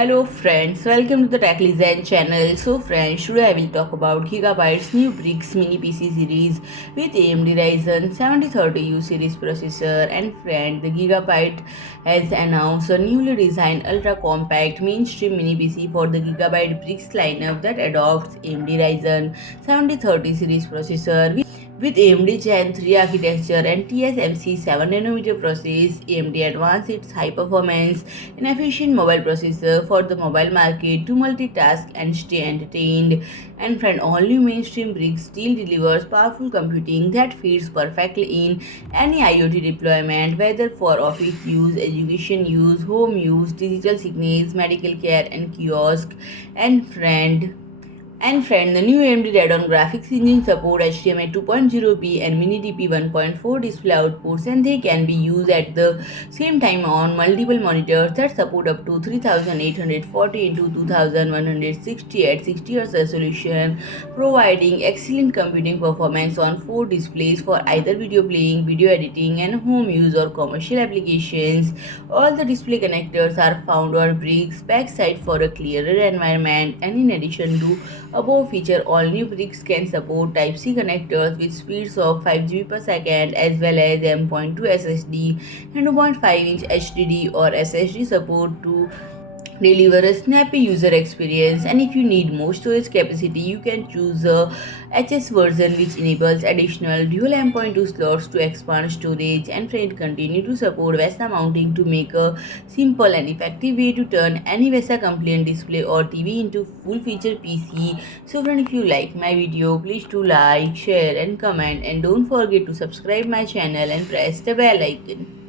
Hello friends, welcome to the Zen channel. So friends, today I will talk about Gigabyte's new BRICS mini PC series with AMD Ryzen 7030U series processor. And friend, the Gigabyte has announced a newly designed ultra-compact mainstream mini PC for the Gigabyte BRICS lineup that adopts AMD Ryzen 7030 series processor with AMD Zen 3 architecture and TSMC 7nm process. AMD advanced its high-performance and efficient mobile processor for the mobile market to multitask and stay entertained. And friend, only mainstream BRICS still delivers powerful computing that fits perfectly in any IoT deployment, whether for office use, education use, home use, digital signage, medical care, and kiosk. And friend, the new AMD Radeon Graphics engine support HDMI 2.0p and Mini DP 1.4 display outputs, and they can be used at the same time on multiple monitors that support up to 3840 into 2160 at 60Hz resolution, providing excellent computing performance on 4 displays for either video playing, video editing, and home use or commercial applications. All the display connectors are found on BRICS backside for a clearer environment, and in addition to above feature, all new BRICS can support Type-C connectors with speeds of 5 GB per second as well as M.2 SSD and 2.5-inch HDD or SSD support to deliver a snappy user experience. And if you need more storage capacity, you can choose a HS version which enables additional dual M.2 slots to expand storage. And friend, continue to support VESA mounting to make a simple and effective way to turn any VESA compliant display or TV into full feature PC. So friend, if you like my video, please do like, share and comment, and don't forget to subscribe my channel and press the bell icon.